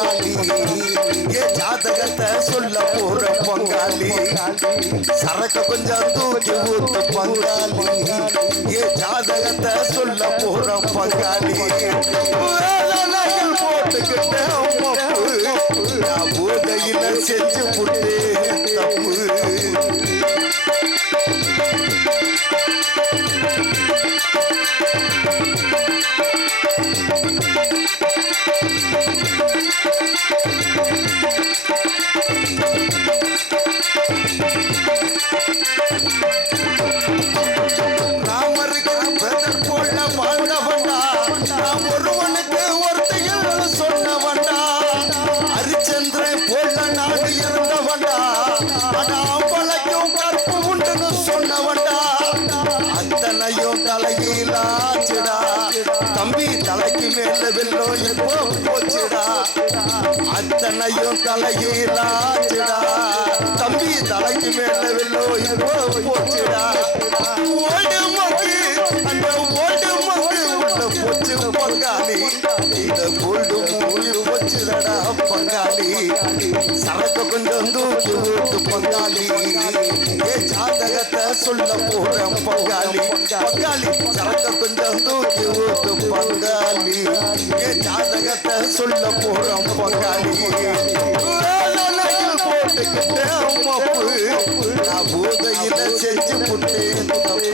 பங்காளி ஏ ஜாதகத்தை சொல்ல போற பங்காளி சரக்க கொஞ்சம் தூக்கி ஊத்து பங்காளி ஏ ஜாதகத்தை சொல்ல போற பங்காளி போட்டுக்கிட்ட நான் போதையில செஞ்சு புட்டு அத்தனையும் தலையிலாச்சுடா தம்பி தலைக்கு மேல வெள்ளோ இப்போ போச்சுடா. அத்தனையும் தலையிலாச்சுடா தம்பி தலைக்கு மேல வெள்ளோ இப்போ போச்சுடா. சொல்ல போறேன் பங்காளி. பங்காளி சரக்கு கொஞ்சம் தூக்கி ஊத்து பங்காளி ஜாதகத்தை சொல்ல போறோம் பங்காளி. போட்டுக்கிட்டேன் மப்பு. நான் போதையில செஞ்சு புட்டேன் தப்பு.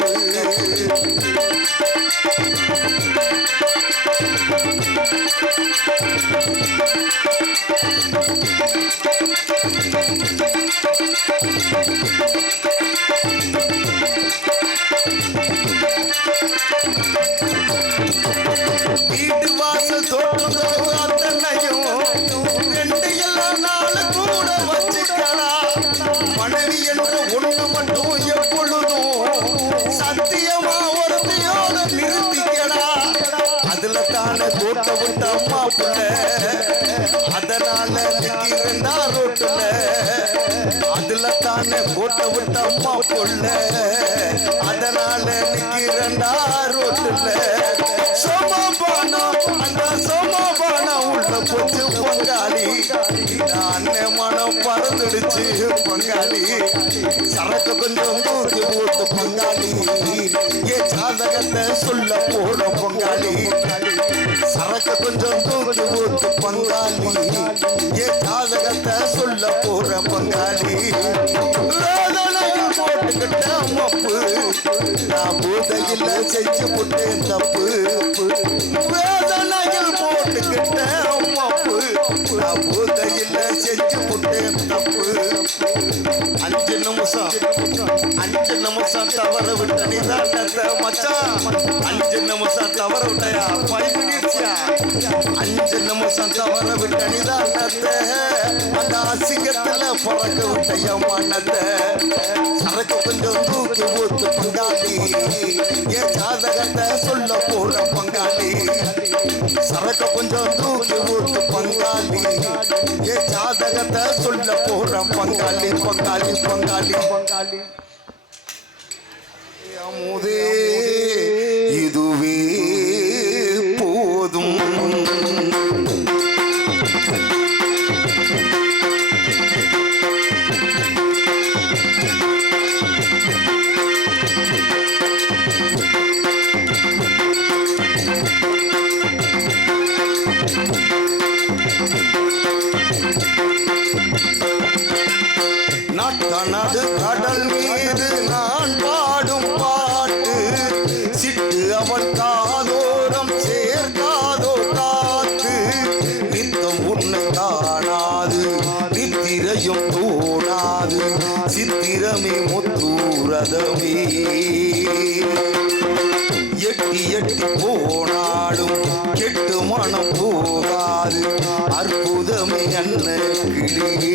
அதனால நிக்கிறேன்டா ரோட்டுல அதுல தானே போட்ட விட்ட அம்மா புள்ள அதனால நிக்கிறேன்டா ரோட்டுல சோமா சோமாபானம் அந்த சோமா சோமாபானம் உள்ள போச்சு பங்காளி அண்ணே மனம் பறந்துடுச்சு பங்காளி சரக்கு கொஞ்சம் தூக்கி போட்டு பங்காளி. ஏ ஜாதகத்தை சொல்ல போற கொஞ்சம் தூக்கி ஊத்து பங்காளி. என் ஜாதகத்தை சொல்ல போற பங்காளி. வேதனையில் போட்டுக்கிட்ட மப்பு. நான் பூதையில் செஞ்சு புட்டேன் தப்பு. வேதனையில் போட்டுக்கிட்ட மப்பு. நான் பூதையில் செஞ்சு புட்டேன் தப்பு. அஞ்சு நிமிஷம். அஞ்சு நிமிஷம் தவற விட்ட நிதானத்தை மச்சான். அஞ்சு நிமிஷம் தவற விட்டயா? ஃபைவ் அஞ்சு நிமிஷம் தவற விட்ட அந்த அசிங்கத்துல பறக்க விட்டையா மனத்தை. சரக்கு கொஞ்சம் தூக்கி ஊத்து பங்காளி. என் ஜாதகத்தை சொல்ல போற பங்காளி. சரக்கு கொஞ்சம் தூக்கி ஊத்து பங்காளி. என் ஜாதகத்தை சொல்ல போற பங்காளி பங்காளி பங்காளி. பங்காளி அமுதே. நட்டனது கடல் மீது நான் பாடும் பாட்டு. சிட்டு அவன் காதோரம் சேர்ந்தாதோ காத்து. நித்தம் உன்னை காணாது நித்திரையும் தோணாது. சித்திரமே முத்தூரதமே எட்டி எட்டி போனாலும் கெட்டு மனம் போகாது. அற்புதமே அன்ன கிளியே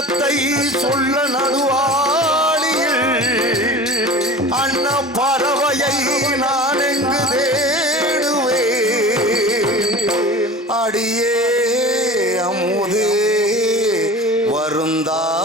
எண்ணத்தை சொல்ல நடுவாளியில் அண்ண பறவையை நான் எங்கு தேடுவேன்? அடியே அமுதே வருந்தாதே.